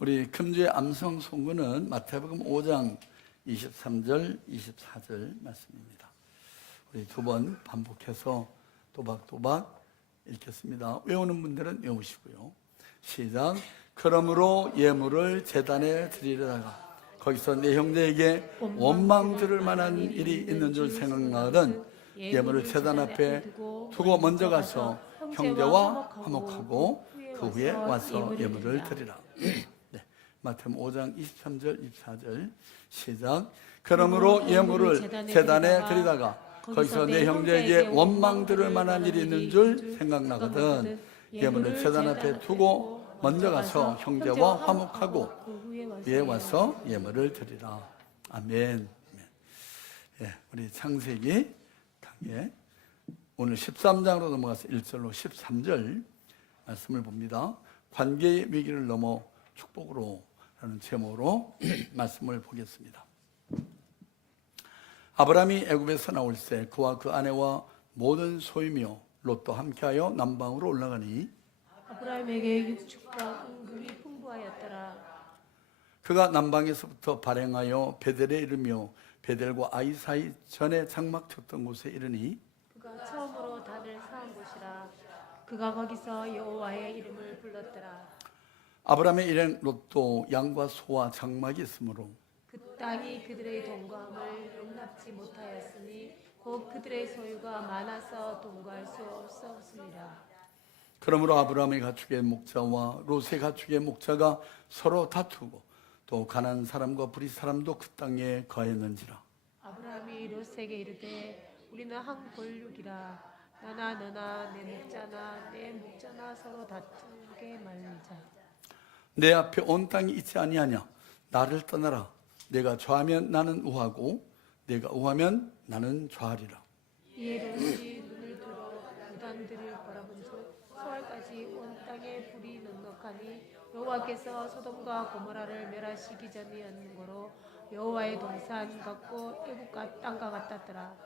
우리 금주의 암송 송구는 마태복음 5장 23절, 24절 말씀입니다. 우리 두 번 반복해서 또박또박 읽겠습니다. 외우는 분들은 외우시고요. 시작. 그러므로 예물을 제단에 드리려다가 거기서 내 형제에게 원망 들을 만한 일이 있는 줄 생각나거든 예물을 제단 앞에 두고 먼저 가서 형제와 화목하고 그 후에 와서 예물을 드리라. 마태복음 5장 23절 24절 시작. 그러므로 예물을 제단에 드리다가 거기서 내 형제에게 원망 들을 만한 일이 있는 줄 생각나거든 예물을 제단 앞에 두고 먼저 가서 형제와 화목하고 위에 와서 예물을 드리라. 아멘. 우리 창세기 강의 오늘 13장으로 넘어가서 1절로 13절 말씀을 봅니다. 관계의 위기를 넘어 축복으로 라는 제목으로 말씀을 보겠습니다. 아브라함이 애굽에서 나올 때 그와 그 아내와 모든 소유며 롯도 함께하여 남방으로 올라가니 아브라함에게 육축과 은금이 풍부하였더라. 그가 남방에서부터 발행하여 베델에 이르며 베델과 아이 사이 전에 장막 쳤던 곳에 이르니 그가 처음으로 단을 쌓은 곳이라. 그가 거기서 여호와의 이름을 불렀더라. 아브라함의 일행 롯도 양과 소와 장막이 있으므로 그 땅이 그들의 동거함을 용납지 못하였으니 곧 그들의 소유가 많아서 동거할 수 없었습니다. 그러므로 아브라함의 가축의 목자와 롯의 가축의 목자가 서로 다투고 또 가나안 사람과 브릿 사람도 그 땅에 거했는지라. 아브라함이 롯에게 이르되 우리는 한 권륙이라. 너나 내 목자나 서로 다투게 말리자. 내 앞에 온 땅이 있지 아니하냐. 나를 떠나라. 내가 좌하면 나는 우하고 내가 우하면 나는 좌하리라. 이에 롯이 눈을 들어 무단들을 바라본즉 소알까지 온 땅에 불이 넉넉하니 여호와께서 소돔과 고모라를 멸하시기 전이었는고로 여호와의 동산 같고 애국 땅과 같았더라.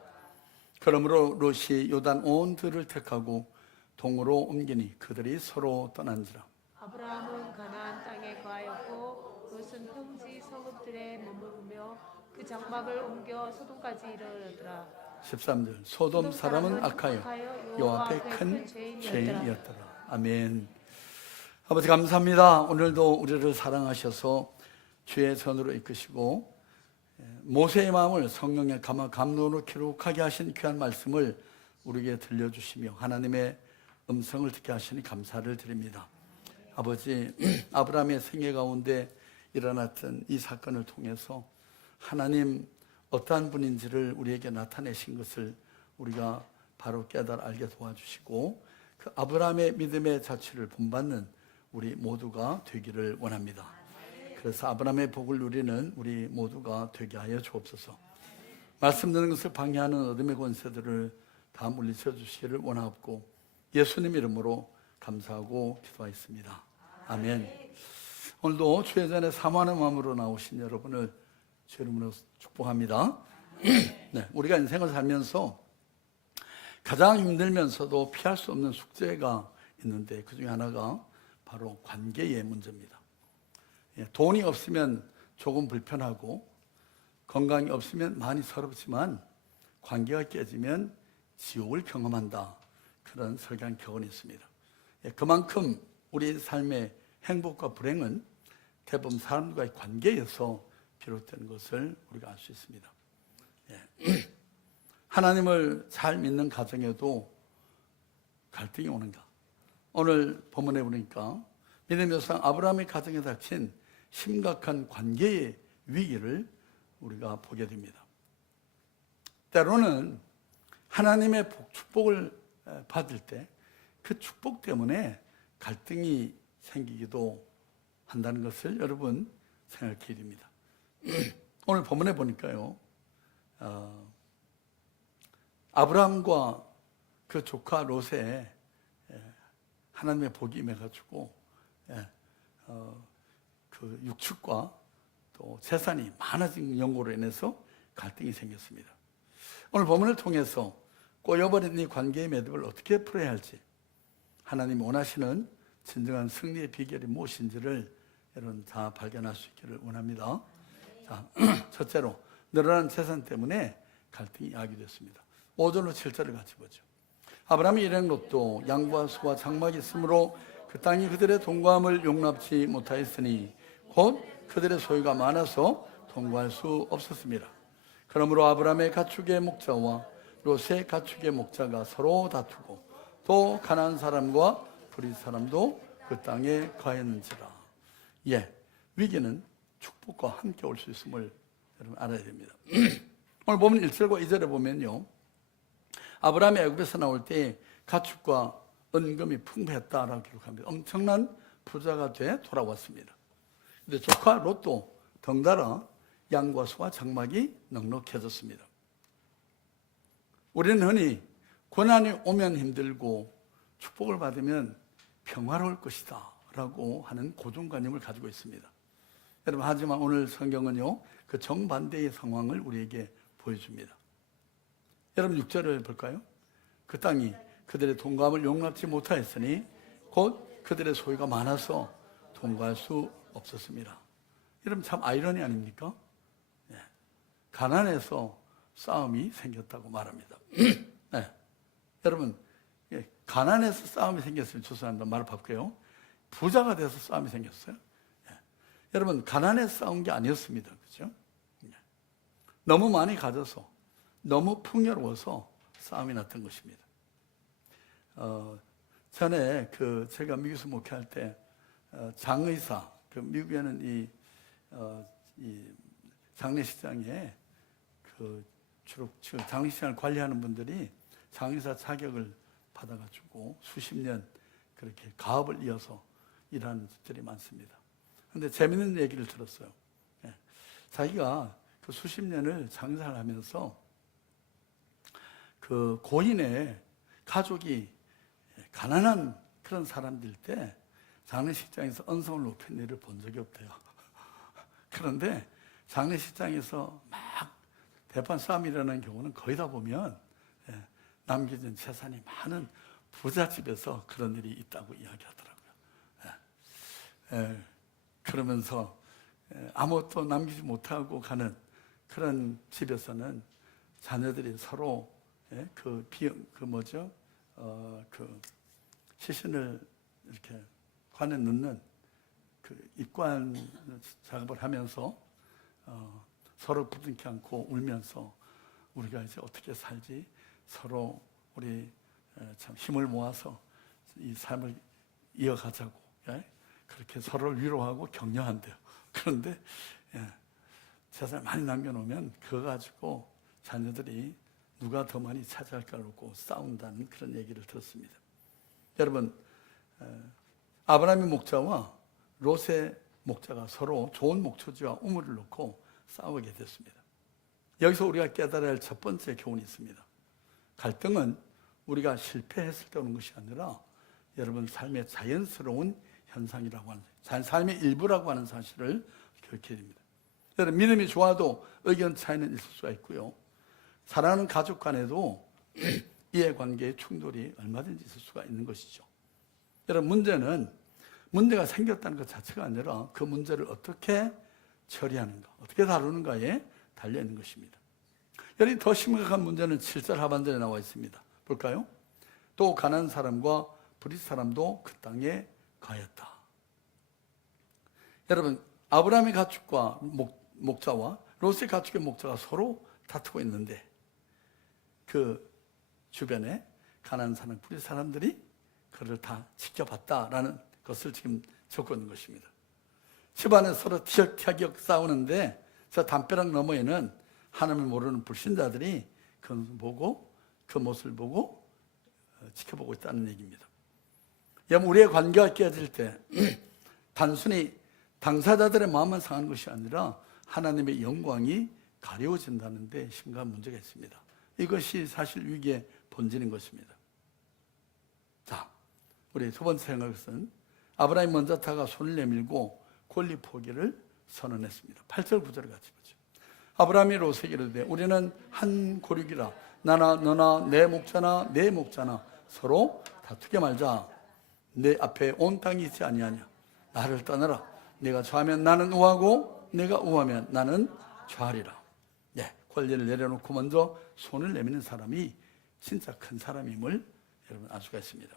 그러므로 롯이 요단 온 들을 택하고 동으로 옮기니 그들이 서로 떠난지라. 아브라함은 가나안 땅에 거하였고 롯은 평지 성읍들에 머무르며 그 장막을 옮겨 소돔까지 이르렀더라. 13절 소돔 사람은 악하여 여호와 앞에 큰 죄인이었더라. 아멘. 아버지 감사합니다. 오늘도 우리를 사랑하셔서 주의 손으로 이끄시고 모세의 마음을 성령의 감동으로 기록하게 하신 귀한 말씀을 우리에게 들려주시며 하나님의 음성을 듣게 하시니 감사를 드립니다. 아버지, 아브라함의 생애 가운데 일어났던 이 사건을 통해서 하나님 어떠한 분인지를 우리에게 나타내신 것을 우리가 바로 깨달아 알게 도와주시고 그 아브라함의 믿음의 자취를 본받는 우리 모두가 되기를 원합니다. 그래서 아브라함의 복을 누리는 우리 모두가 되게 하여 주옵소서. 말씀 듣는 것을 방해하는 어둠의 권세들을 다 물리쳐 주시기를 원하옵고 예수님 이름으로 감사하고 기도하였습니다. 아멘. 오늘도 주의 전에 사모하는 마음으로 나오신 여러분을 주의 이름으로 축복합니다. 우리가 인생을 살면서 가장 힘들면서도 피할 수 없는 숙제가 있는데 그 중에 하나가 바로 관계의 문제입니다. 돈이 없으면 조금 불편하고 건강이 없으면 많이 서럽지만 관계가 깨지면 지옥을 경험한다. 그런 설교한 격언이 있습니다. 그만큼 우리 삶의 행복과 불행은 대부분 사람들과의 관계에서 비롯된 것을 우리가 알 수 있습니다. 하나님을 잘 믿는 가정에도 갈등이 오는가? 오늘 본문에 보니까 믿음의 조상 아브라함의 가정에 닥친 심각한 관계의 위기를 우리가 보게 됩니다. 때로는 하나님의 축복을 받을 때 그 축복 때문에 갈등이 생기기도 한다는 것을 여러분 생각해야 됩니다. 오늘 본문에 보니까요, 아브라함과 그 조카 롯에 하나님의 복이 임해가지고 그 육축과 또 재산이 많아진 연고로 인해서 갈등이 생겼습니다. 오늘 본문을 통해서 꼬여버린 이 관계의 매듭을 어떻게 풀어야 할지 하나님이 원하시는 진정한 승리의 비결이 무엇인지를 여러분 다 발견할 수 있기를 원합니다. 자, 첫째로 늘어난 재산 때문에 갈등이 야기됐습니다. 5절로 7절을 같이 보죠. 아브라함이 일행 롯도 양과 소와 장막이 있으므로 그 땅이 그들의 동거함을 용납치 못하였으니 곧 그들의 소유가 많아서 동거할 수 없었습니다. 그러므로 아브라함의 가축의 목자와 롯의 가축의 목자가 서로 다투고 또 가나안 사람과 브릿 사람도 그 땅에 거했는지라. 예, 위기는 축복과 함께 올 수 있음을 여러분 알아야 됩니다. 오늘 보면 1절과 2절에 보면요, 아브라함이 애굽에서 나올 때 가축과 은금이 풍부했다라고 기록합니다. 엄청난 부자가 돼 돌아왔습니다. 근데 조카 롯도 덩달아 양과 소와 장막이 넉넉해졌습니다. 우리는 흔히 고난이 오면 힘들고 축복을 받으면 평화로울 것이다 라고 하는 고정관념을 가지고 있습니다. 여러분, 하지만 오늘 성경은요, 그 정반대의 상황을 우리에게 보여줍니다. 여러분 6절을 볼까요? 그 땅이 그들의 동거함을 용납치 못하였으니 곧 그들의 소유가 많아서 동거할 수 없었습니다. 여러분 참 아이러니 아닙니까? 네. 가난해서 싸움이 생겼다고 말합니다. 네. 여러분, 가난해서 싸움이 생겼으면 죄송합니다. 말을 바꿀게요. 부자가 돼서 싸움이 생겼어요. 네. 여러분, 가난해서 싸운 게 아니었습니다. 그렇죠? 네. 너무 많이 가져서 너무 풍요로워서 싸움이 났던 것입니다. 전에 제가 미국에서 목회할 때 장의사, 미국에는 이 장례식장에 주로 장례식장을 관리하는 분들이 장의사 자격을 받아가지고 수십 년 그렇게 가업을 이어서 일하는 집들이 많습니다. 그런데 재밌는 얘기를 들었어요. 자기가 그 수십 년을 장사를 하면서 그 고인의 가족이 가난한 그런 사람들 때 장례식장에서 언성을 높인 일을 본 적이 없대요. 그런데 장례식장에서 막 대판 싸움이 일어나는 경우는 거의 다 보면 남겨진 재산이 많은 부잣집에서 그런 일이 있다고 이야기하더라고요. 그러면서 아무것도 남기지 못하고 가는 그런 집에서는 자녀들이 서로 시신을 이렇게 관에 넣는 입관 작업을 하면서 서로 부둥켜 안고 울면서 우리가 이제 어떻게 살지, 서로 우리 참 힘을 모아서 이 삶을 이어가자고 그렇게 서로를 위로하고 격려한대요. 그런데 재산을 많이 남겨놓으면 그거 가지고 자녀들이 누가 더 많이 차지할까 놓고 싸운다는 그런 얘기를 들었습니다. 여러분, 아브라함의 목자와 롯의 목자가 서로 좋은 목초지와 우물을 놓고 싸우게 됐습니다. 여기서 우리가 깨달아야 할 첫 번째 교훈이 있습니다. 갈등은 우리가 실패했을 때 오는 것이 아니라 여러분 삶의 자연스러운 현상이라고 하는, 삶의 일부라고 하는 사실을 기억해야 됩니다. 여러분, 믿음이 좋아도 의견 차이는 있을 수가 있고요, 사랑하는 가족 간에도 이해관계의 충돌이 얼마든지 있을 수가 있는 것이죠. 여러분, 문제가 생겼다는 것 자체가 아니라 그 문제를 어떻게 처리하는가, 어떻게 다루는가에 달려있는 것입니다. 여기 더 심각한 문제는 7절 하반절에 나와 있습니다. 볼까요? 또 가나안 사람과 브릿 사람도 그 땅에 가였다. 여러분, 아브라함의 가축과 목자와 롯의 가축의 목자가 서로 다투고 있는데 그 주변에 가나안 사람, 브릿 사람들이 그를 다 지켜봤다라는 것을 지금 적고 있는 것입니다. 집안에 서로 티격태격 싸우는데 저 담벼락 너머에는 하나님을 모르는 불신자들이 그 모습을 보고 지켜보고 있다는 얘기입니다. 여러분, 우리의 관계가 깨질 때 단순히 당사자들의 마음만 상하는 것이 아니라 하나님의 영광이 가려워진다는 데 심각한 문제가 있습니다. 이것이 사실 위기의 본질인 것입니다. 자, 우리 두 번째 생각은 아브라함이 먼저 다가 손을 내밀고 권리 포기를 선언했습니다. 8절 9절을 같이 보죠. 아브라함이 롯에게 이르되 우리는 한 고륙이라 나나 너나 내 목자나 내 목자나 서로 다투게 말자. 내 앞에 온 땅이 있지 아니하냐. 나를 떠나라. 내가 좌하면 나는 우하고 내가 우하면 나는 좌하리라. 네, 권리를 내려놓고 먼저 손을 내미는 사람이 진짜 큰 사람임을 여러분 알 수가 있습니다.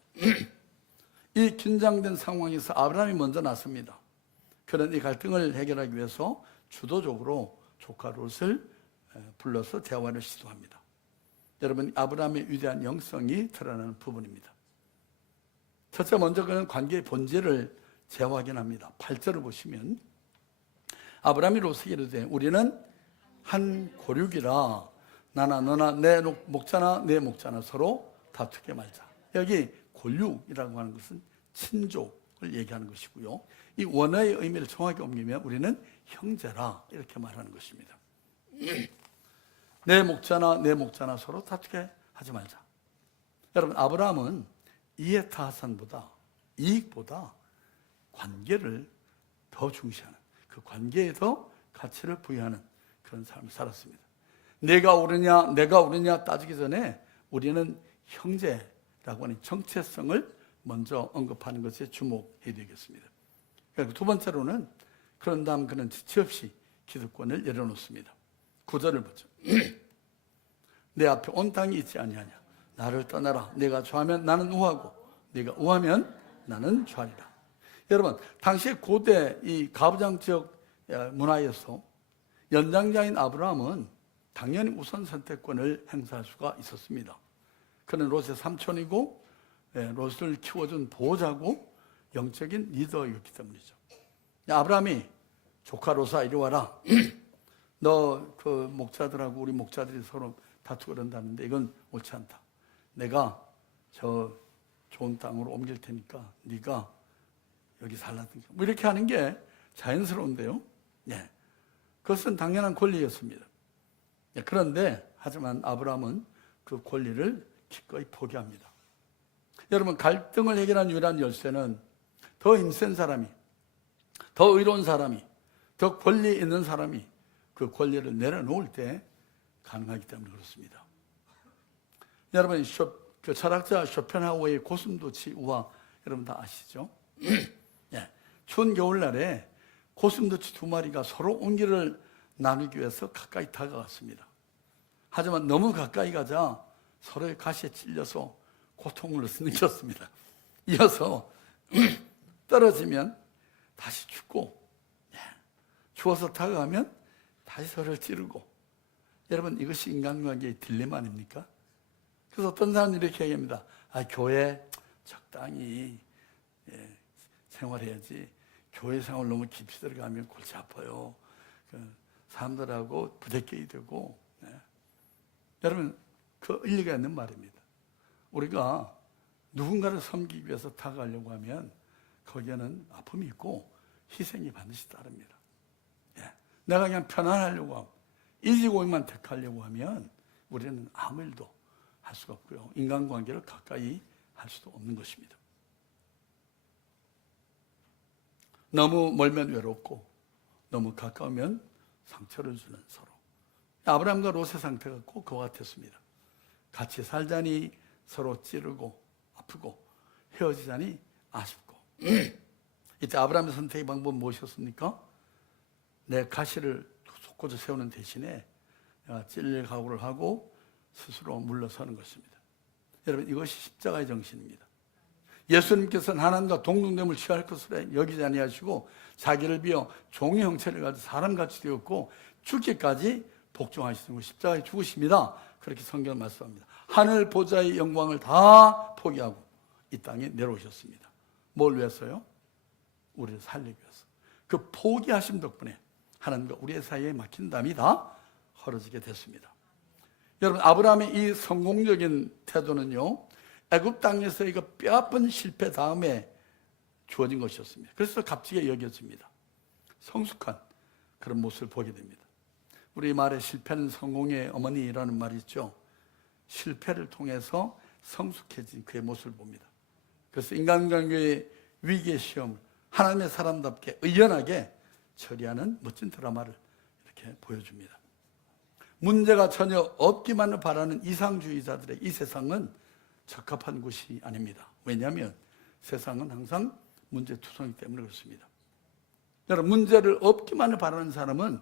이 긴장된 상황에서 아브라함이 먼저 나섭니다. 그런 이 갈등을 해결하기 위해서 주도적으로 조카 롯을 불러서 대화를 시도합니다. 여러분, 아브라함의 위대한 영성이 드러나는 부분입니다. 첫째, 먼저 그는 관계의 본질을 재확인합니다. 8절을 보시면 아브라함이 롯에게 이르되 우리는 한 고륙이라 나나 너나 내 목자나 내 목자나 서로 다투게 말자. 여기 고륙이라고 하는 것은 친족을 얘기하는 것이고요. 이 원어의 의미를 정확히 옮기면 우리는 형제라 이렇게 말하는 것입니다. 내 목자나 서로 다투게 하지 말자. 여러분, 아브라함은 이해타산보다 이익보다 관계를 더 중시하는, 그 관계에 더 가치를 부여하는 그런 삶을 살았습니다. 내가 옳으냐 따지기 전에 우리는 형제라고 하는 정체성을 먼저 언급하는 것에 주목해야 되겠습니다. 그러니까 두 번째로는 그런 다음 그는 지체 없이 기득권을 내려놓습니다. 9절을 보죠. 내 앞에 온 땅이 있지 아니하냐. 나를 떠나라. 내가 좌하면 나는 우하고 네가 우하면 나는 좌리라. 여러분, 당시 고대 이 가부장적 문화에서 연장자인 아브라함은 당연히 우선 선택권을 행사할 수가 있었습니다. 그는 롯의 삼촌이고 롯을 키워준 보호자고 영적인 리더였기 때문이죠. 아브라함이 조카 롯아 이리 와라. 너 그 목자들하고 우리 목자들이 서로 다투고 그런다는데 이건 옳지 않다. 내가 저 좋은 땅으로 옮길 테니까 네가 여기 살라든가 뭐 이렇게 하는 게 자연스러운데요. 네. 그것은 당연한 권리였습니다. 네. 그런데 하지만 아브라함은 그 권리를 기꺼이 포기합니다. 여러분, 갈등을 해결한 유일한 열쇠는 더 힘센 사람이, 더 의로운 사람이, 더 권리 있는 사람이 그 권리를 내려놓을 때 가능하기 때문에 그렇습니다. 여러분, 그 철학자 쇼펜하우어의 고슴도치 우화 여러분 다 아시죠? 예, 추운 겨울날에 고슴도치 두 마리가 서로 온기를 나누기 위해서 가까이 다가갔습니다. 하지만 너무 가까이 가자 서로의 가시에 찔려서 고통을 느꼈습니다. 이어서 떨어지면 다시 춥고, 추워서 다가가면 다시 서로를 찌르고. 여러분, 이것이 인간관계의 딜레마 아닙니까? 그래서 어떤 사람은 이렇게 얘기합니다. 교회 적당히 생활해야지. 교회 생활 너무 깊이 들어가면 골치 아파요. 사람들하고 부대끼게 되고. 여러분, 그 일리가 있는 말입니다. 우리가 누군가를 섬기기 위해서 다가가려고 하면 거기에는 아픔이 있고 희생이 반드시 따릅니다. 내가 그냥 편안하려고 하고 이지고잉만 택하려고 하면 우리는 아무 일도 할 수가 없고요. 인간관계를 가까이 할 수도 없는 것입니다. 너무 멀면 외롭고 너무 가까우면 상처를 주는 서로. 아브라함과 롯의 상태가 꼭 그와 같았습니다. 같이 살자니 서로 찌르고 아프고 헤어지자니 아쉽고. 이때 아브라함의 선택의 방법은 무엇이었습니까? 내 가시를 솟구쳐 세우는 대신에 내가 찔릴 각오를 하고 스스로 물러서는 것입니다. 여러분, 이것이 십자가의 정신입니다. 예수님께서는 하나님과 동등됨을 취할 것으로 여기지 아니하시고 자기를 비어 종의 형체를 가지고 사람같이 되었고 죽기까지 복종하시는 것, 십자가에 죽으십니다. 그렇게 성경은 말씀합니다. 하늘 보좌의 영광을 다 포기하고 이 땅에 내려오셨습니다. 뭘 위해서요? 우리를 살리기 위해서. 그 포기하심 덕분에 하나님과 우리의 사이에 막힌 담이 다 헐어지게 됐습니다. 여러분, 아브라함의 이 성공적인 태도는요, 애굽 땅에서 이거 뼈아픈 실패 다음에 주어진 것이었습니다. 그래서 값지게 여겨집니다. 성숙한 그런 모습을 보게 됩니다. 우리 말에 실패는 성공의 어머니라는 말이 있죠. 실패를 통해서 성숙해진 그의 모습을 봅니다. 그래서 인간관계의 위기의 시험을 하나님의 사람답게 의연하게 처리하는 멋진 드라마를 이렇게 보여줍니다. 문제가 전혀 없기만을 바라는 이상주의자들의 이 세상은 적합한 곳이 아닙니다. 왜냐하면 세상은 항상 문제투성이기 때문에 그렇습니다. 여러분, 문제를 없기만을 바라는 사람은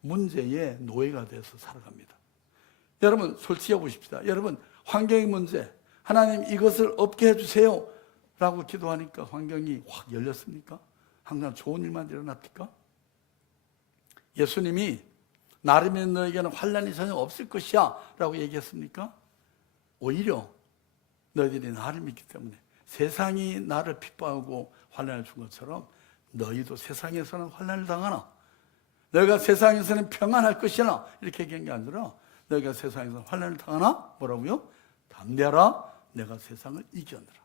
문제의 노예가 돼서 살아갑니다. 여러분, 솔직히 보십시다. 여러분, 환경의 문제, 하나님 이것을 없게 해주세요 라고 기도하니까 환경이 확 열렸습니까? 항상 좋은 일만 일어납니까? 예수님이 나를 믿는 너에게는 환난이 전혀 없을 것이야 라고 얘기했습니까? 오히려 너희들이 나를 믿기 때문에 세상이 나를 핍박하고 환난을 준 것처럼 너희도 세상에서는 환난을 당하나 너희가 세상에서는 평안할 것이나 이렇게 얘기한 게 아니라 너희가 세상에서 환난을 당하나 뭐라고요? 담대하라, 내가 세상을 이겼느라.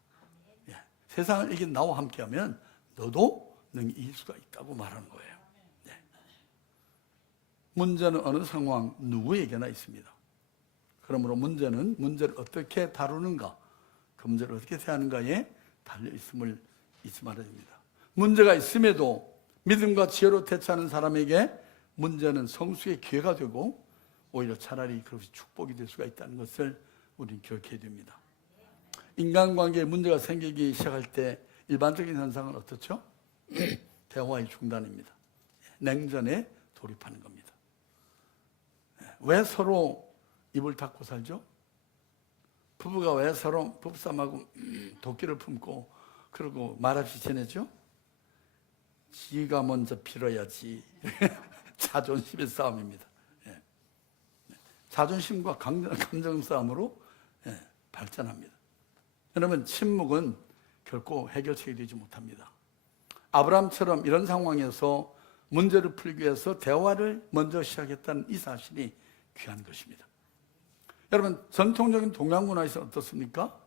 예, 세상을 이긴 나와 함께하면 너도 능히 이길 수가 있다고 말하는 거예요. 예. 문제는 어느 상황 누구에게나 있습니다. 그러므로 문제는 문제를 어떻게 다루는가, 그 문제를 어떻게 대하는가에 달려 있음을 잊지 말아야 됩니다. 문제가 있음에도 믿음과 지혜로 대처하는 사람에게 문제는 성숙의 기회가 되고 오히려 차라리 그것이 축복이 될 수가 있다는 것을 우리는 기억해야 됩니다. 인간관계에 문제가 생기기 시작할 때 일반적인 현상은 어떻죠? 대화의 중단입니다. 냉전에 돌입하는 겁니다. 왜 서로 입을 닫고 살죠? 부부가 왜 서로 부부싸움하고 도끼를 품고 그러고 말없이 지내죠? 지가 먼저 빌어야지. 자존심의 싸움입니다. 예. 자존심과 감정 싸움으로 발전합니다. 여러분, 침묵은 결코 해결책이 되지 못합니다. 아브라함처럼 이런 상황에서 문제를 풀기 위해서 대화를 먼저 시작했다는 이 사실이 귀한 것입니다. 여러분, 전통적인 동양 문화에서 어떻습니까?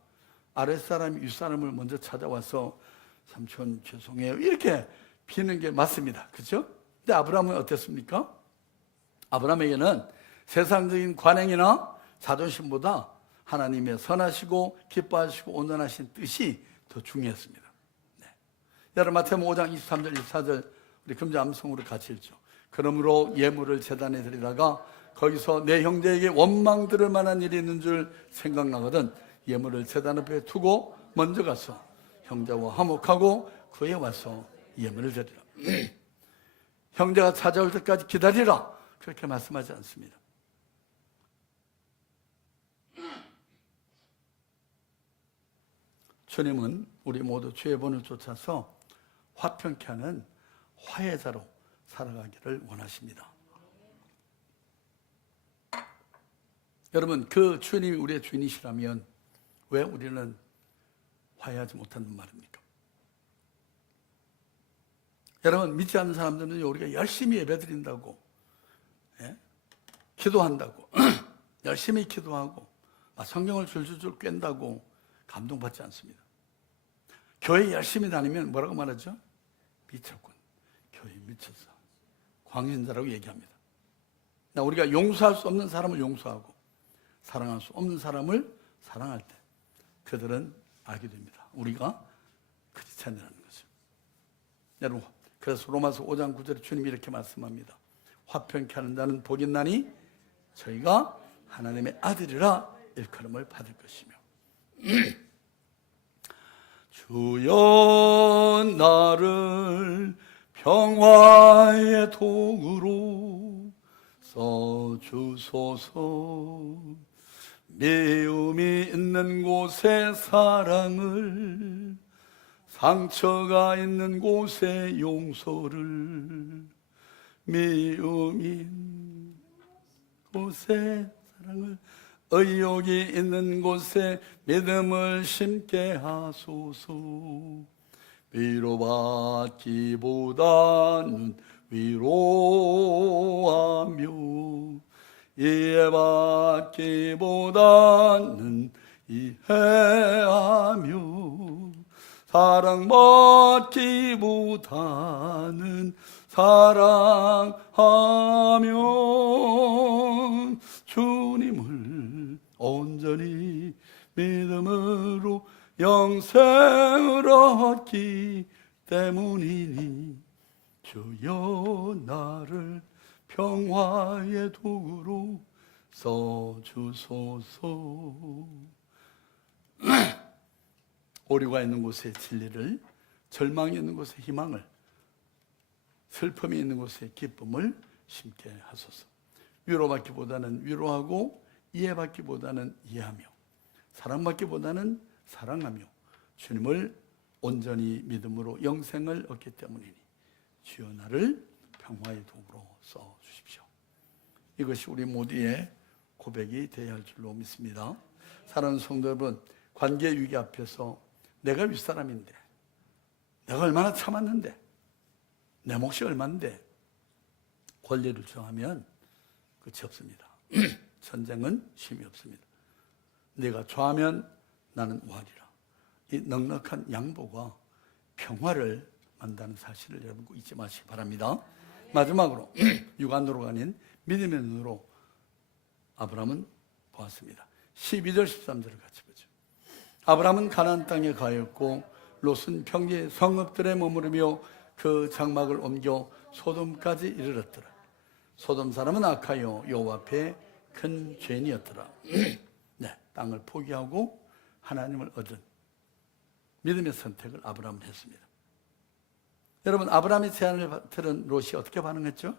아랫사람이 윗사람을 먼저 찾아와서 삼촌 죄송해요 이렇게 비는 게 맞습니다. 그렇죠? 근데 아브라함은 어땠습니까? 아브라함에게는 세상적인 관행이나 자존심보다 하나님의 선하시고 기뻐하시고 온전하신 뜻이 더 중요했습니다. 네. 여러분, 마태복음 5장 23절 24절 우리 금자암송으로 같이 읽죠. 그러므로 예물을 제단에 드리다가 거기서 내 형제에게 원망 들을 만한 일이 있는 줄 생각나거든 예물을 제단 앞에 두고 먼저 가서 형제와 화목하고 그에 와서 예물을 드리라. 형제가 찾아올 때까지 기다리라 그렇게 말씀하지 않습니다. 주님은 우리 모두 주의 본을 쫓아서 화평케 하는 화해자로 살아가기를 원하십니다. 여러분, 그 주님이 우리의 주인이시라면 왜 우리는 화해하지 못한단 말입니까? 여러분, 믿지 않는 사람들은 우리가 열심히 예배드린다고, 기도한다고, 열심히 기도하고 성경을 줄줄줄 꿰다고 감동받지 않습니다. 교회 열심히 다니면 뭐라고 말하죠? 미쳤군. 교회 미쳤어. 광신자라고 얘기합니다. 우리가 용서할 수 없는 사람을 용서하고 사랑할 수 없는 사람을 사랑할 때 그들은 알게 됩니다. 우리가 크리스찬이라는 거죠. 여러분, 그래서 로마서 5장 9절에 주님이 이렇게 말씀합니다. 화평케 하는 자는 복이 있나니 저희가 하나님의 아들이라 일컬음을 받을 것이며 주여 나를 평화의 도구로 써주소서. 미움이 있는 곳에 사랑을, 상처가 있는 곳에 용서를, 미움이 있는 곳에 사랑을, 의욕이 있는 곳에 믿음을 심게 하소서. 위로받기보다는 위로하며 이해받기보다는 이해하며 사랑받기보다는 사랑하며 주님을 온전히 믿음으로 영생을 얻기 때문이니 주여 나를 평화의 도구로 써주소서. 오류가 있는 곳에 진리를, 절망이 있는 곳에 희망을, 슬픔이 있는 곳에 기쁨을 심게 하소서. 위로받기보다는 위로하고 이해받기보다는 이해하며 사랑받기보다는 사랑하며 주님을 온전히 믿음으로 영생을 얻기 때문이니 주여 나를 평화의 도구로 써주십시오. 이것이 우리 모두의 고백이 되어야 할 줄로 믿습니다. 사랑하는 성도 여러분, 관계 위기 앞에서 내가 윗사람인데, 내가 얼마나 참았는데, 내 몫이 얼마인데 권리를 주장하면 끝이 없습니다. 전쟁은 쉼이 없습니다. 내가 좌하면 나는 우하리라. 이 넉넉한 양보가 평화를 만드는 사실을 여러분 잊지 마시기 바랍니다. 마지막으로 육안으로가 아닌 믿음의 눈으로 아브라함은 보았습니다. 12절 13절을 같이 보죠. 아브라함은 가나안 땅에 가였고 롯은 평지의 성읍들에 머무르며 그 장막을 옮겨 소돔까지 이르렀더라. 소돔 사람은 악하여 여호와 앞에 큰 죄인이었더라. 네, 땅을 포기하고 하나님을 얻은 믿음의 선택을 아브라함은 했습니다. 여러분, 아브라함의 제안을 들은 롯이 어떻게 반응했죠?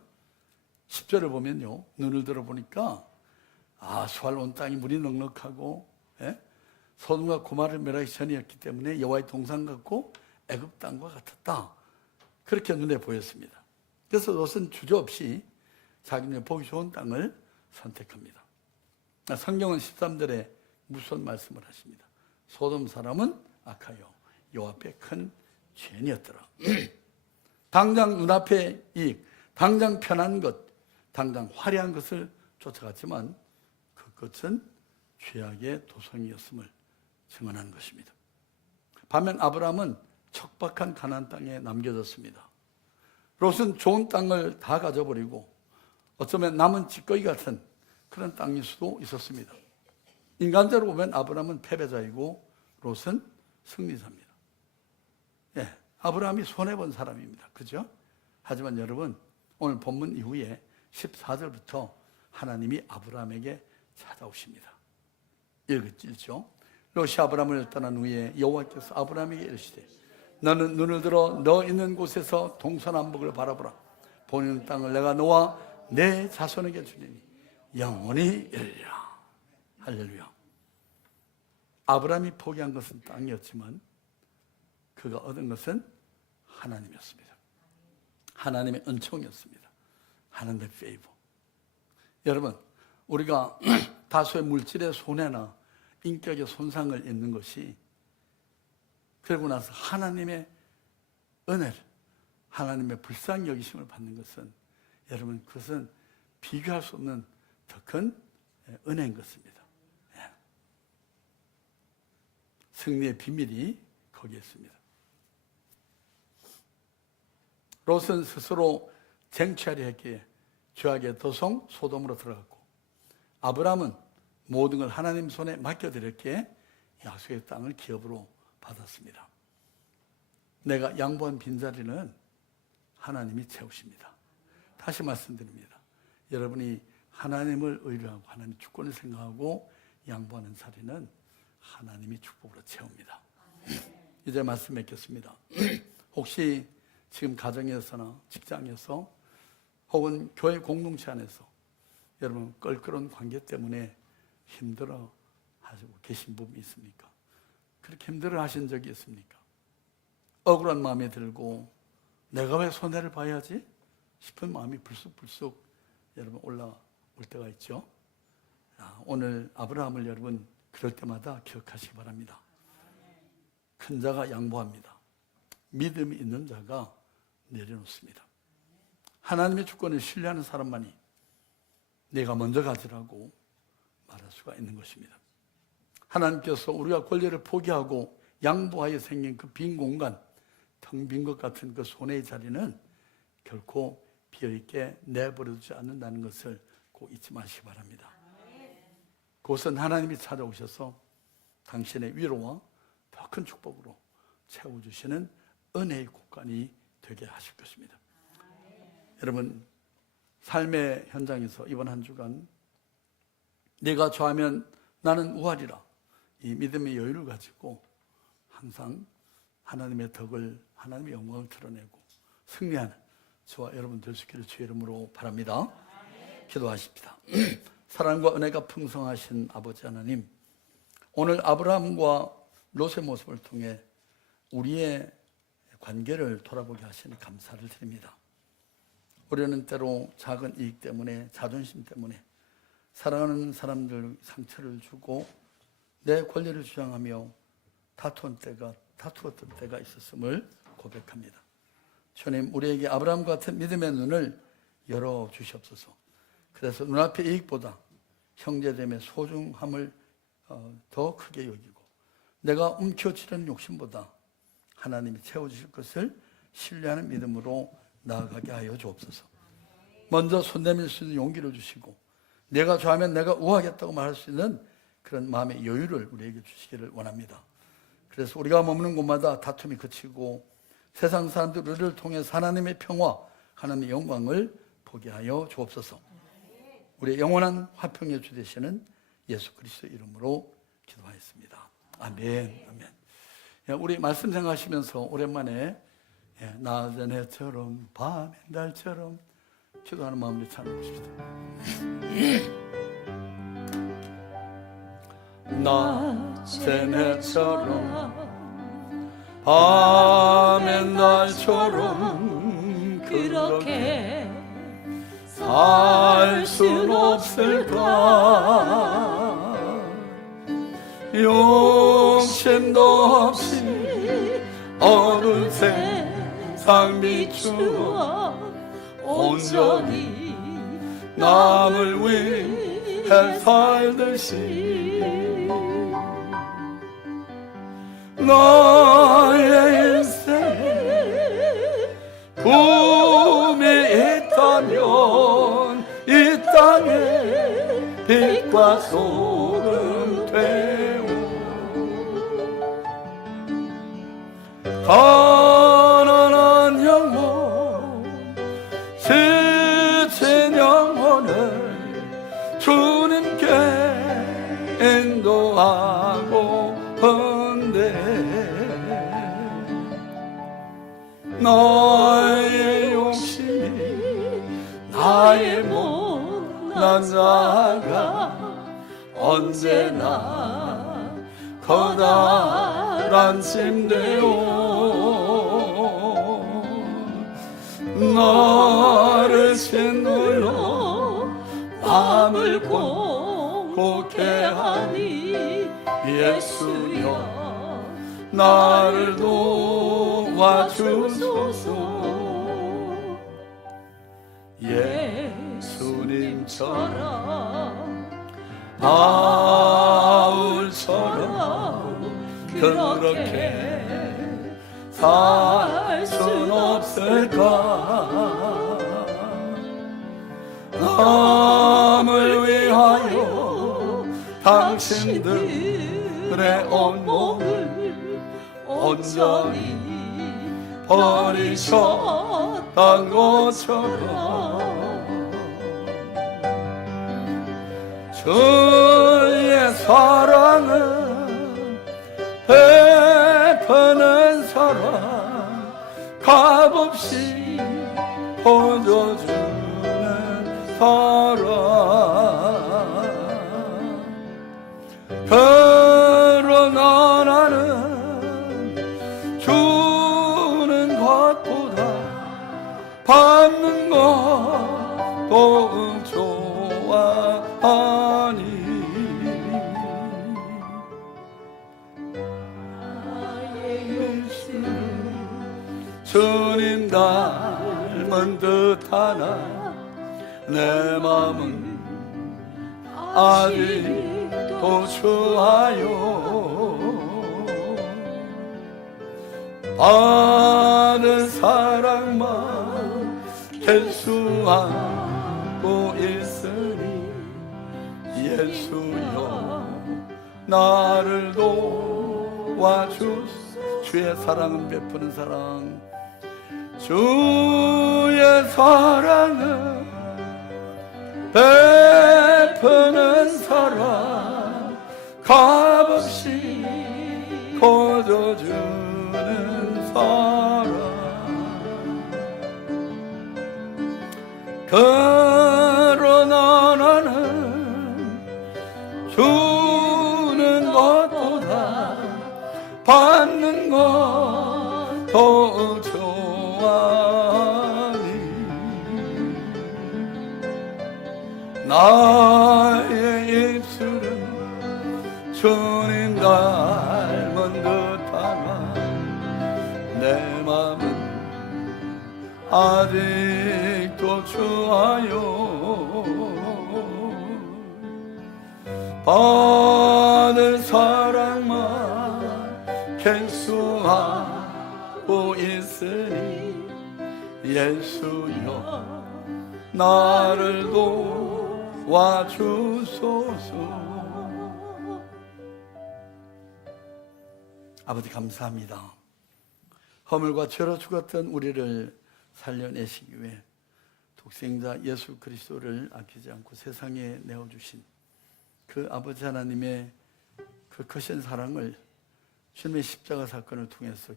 10절을 보면요, 눈을 들어보니까 수알 온 땅이 물이 넉넉하고 소돔과 고모라를 멸하기 전이었기 때문에 여호와의 동산 같고 애굽 땅과 같았다. 그렇게 눈에 보였습니다. 그래서 롯은 주저없이 자기 눈에 보기 좋은 땅을 선택합니다. 성경은 13절에 무슨 말씀을 하십니다. 소돔 사람은 악하여 여호와 앞에 큰 죄인이었더라. 당장 눈앞의 이익, 당장 편한 것, 당장 화려한 것을 쫓아갔지만 그것은 죄악의 도성이었음을 증언하는 것입니다. 반면 아브라함은 척박한 가나안 땅에 남겨졌습니다. 롯은 좋은 땅을 다 가져버리고 어쩌면 남은 찌꺼기 같은 그런 땅일 수도 있었습니다. 인간적으로 보면 아브라함은 패배자이고 롯은 승리자입니다. 아브라함이 손해본 사람입니다. 그죠? 하지만 여러분, 오늘 본문 이후에 14절부터 하나님이 아브라함에게 찾아오십니다. 읽었죠? 롯이 아브라함을 떠난 후에 여호와께서 아브라함에게 이르시되 너는 눈을 들어 너 있는 곳에서 동서남북을 바라보라. 보이는 땅을 내가 너와 내 자손에게 주리니 영원히 이르리라. 할렐루야. 아브라함이 포기한 것은 땅이었지만 그가 얻은 것은 하나님이었습니다. 하나님의 은총이었습니다. 하나님의 페이버. 여러분, 우리가 다소의 물질의 손해나 인격의 손상을 입는 것이 그러고 나서 하나님의 은혜를, 하나님의 불쌍히 여기심을 받는 것은 여러분, 그것은 비교할 수 없는 더 큰 은혜인 것입니다. 승리의 비밀이 거기에 있습니다. 롯은 스스로 쟁취하려 했기에 죄악의 도성 소돔으로 들어갔고, 아브라함은 모든 걸 하나님 손에 맡겨드렸기에 약속의 땅을 기업으로 받았습니다. 내가 양보한 빈자리는 하나님이 채우십니다. 다시 말씀드립니다. 여러분이 하나님을 의뢰하고 하나님 주권을 생각하고 양보하는 자리는 하나님이 축복으로 채웁니다. 이제 말씀 맺겠습니다. 혹시 지금 가정에서나 직장에서 혹은 교회 공동체 안에서 여러분 껄끄러운 관계 때문에 힘들어 하시고 계신 부분이 있습니까? 그렇게 힘들어 하신 적이 있습니까? 억울한 마음이 들고 내가 왜 손해를 봐야지 싶은 마음이 불쑥불쑥 여러분 올라올 때가 있죠. 오늘 아브라함을 여러분 그럴 때마다 기억하시기 바랍니다. 큰 자가 양보합니다. 믿음이 있는 자가 내려놓습니다. 하나님의 주권을 신뢰하는 사람만이 내가 먼저 가지라고 말할 수가 있는 것입니다. 하나님께서 우리가 권리를 포기하고 양보하여 생긴 그 빈 공간, 텅 빈 것 같은 그 손해의 자리는 결코 비어있게 내버려두지 않는다는 것을 꼭 잊지 마시기 바랍니다. 그것은 하나님이 찾아오셔서 당신의 위로와 더 큰 축복으로 채워주시는 은혜의 곳간이 되게 하실 것입니다. 여러분, 삶의 현장에서 이번 한 주간 내가 좌하면 나는 우하리라, 이 믿음의 여유를 가지고 항상 하나님의 덕을, 하나님의 영광을 드러내고 승리하는 저와 여러분 될 수 있기를 주의 이름으로 바랍니다. 기도하십시다. 사랑과 은혜가 풍성하신 아버지 하나님, 오늘 아브라함과 롯의 모습을 통해 우리의 관계를 돌아보게 하시니 감사를 드립니다. 우리는 때로 작은 이익 때문에, 자존심 때문에 사랑하는 사람들 상처를 주고 내 권리를 주장하며 다투었던 때가 있었음을 고백합니다. 주님, 우리에게 아브라함 같은 믿음의 눈을 열어주시옵소서. 그래서 눈앞의 이익보다 형제됨의 소중함을 더 크게 여기고 내가 움켜쥐는 욕심보다 하나님이 채워주실 것을 신뢰하는 믿음으로 나아가게 하여 주옵소서. 먼저 손 내밀 수 있는 용기를 주시고 내가 좋아하면 내가 우하겠다고 말할 수 있는 그런 마음의 여유를 우리에게 주시기를 원합니다. 그래서 우리가 머무는 곳마다 다툼이 그치고 세상 사람들 우리를 통해 하나님의 평화, 하나님의 영광을 보게 하여 주옵소서. 우리의 영원한 화평의 주 되시는 예수 그리스도의 이름으로 기도하였습니다. 아멘. 아멘. 우리 말씀 생각하시면서 오랜만에 낮은 해처럼 밤의 달처럼 기도하는 마음으로 찬양하고 싶습니다. 낮은 해처럼 밤의 날처럼 그렇게 살 순 없을까? 욕심도 없이 어두운 세상 비추어 온전히 남을 위해 살듯이 나의 인생에 꿈이 있다면 이 땅에 빛과 소금 되오. 가난한 영혼, 지친 영혼을 주님께 인도하고 나의 욕심이 나의 못난 자가 언제나 커다란 짐되오. 나를 짓눌러 마음을 공고케 하니 예수여 나를 도와주소서. 예수님처럼 바울처럼 그렇게 살 순 없을까? 남을 위하여 당신들의 온몸을 온전히 버리셨던 것처럼 주의 사랑은 베푸는 사랑 값없이 보여주는 사랑. 그러나 나는 주는 것보다 받는 것도 좋아하니 나의 욕심은 주님 닮은 듯하나 내 마음은 아직도 추하여. 받은 사랑만 결수하고 있으니 예수여 나를 도와주소서. 주의 사랑은 베푸는 사랑, 주의 사랑은 베푸는 사랑 값없이 거둬주는 사랑. 그러나 나는 주는 것보다 받는 것 더 좋아하니 나의 입술은 주님 닮은 듯하나 내 맘은 아직도 주하여 받을 사랑만 계수하고 있으니 예수여 나를 도와주소서. 아버지 감사합니다. 허물과 죄로 죽었던 우리를 살려내시기 위해 독생자 예수 그리스도를 아끼지 않고 세상에 내어주신 그 아버지 하나님의 그 크신 사랑을 주님의 십자가 사건을 통해서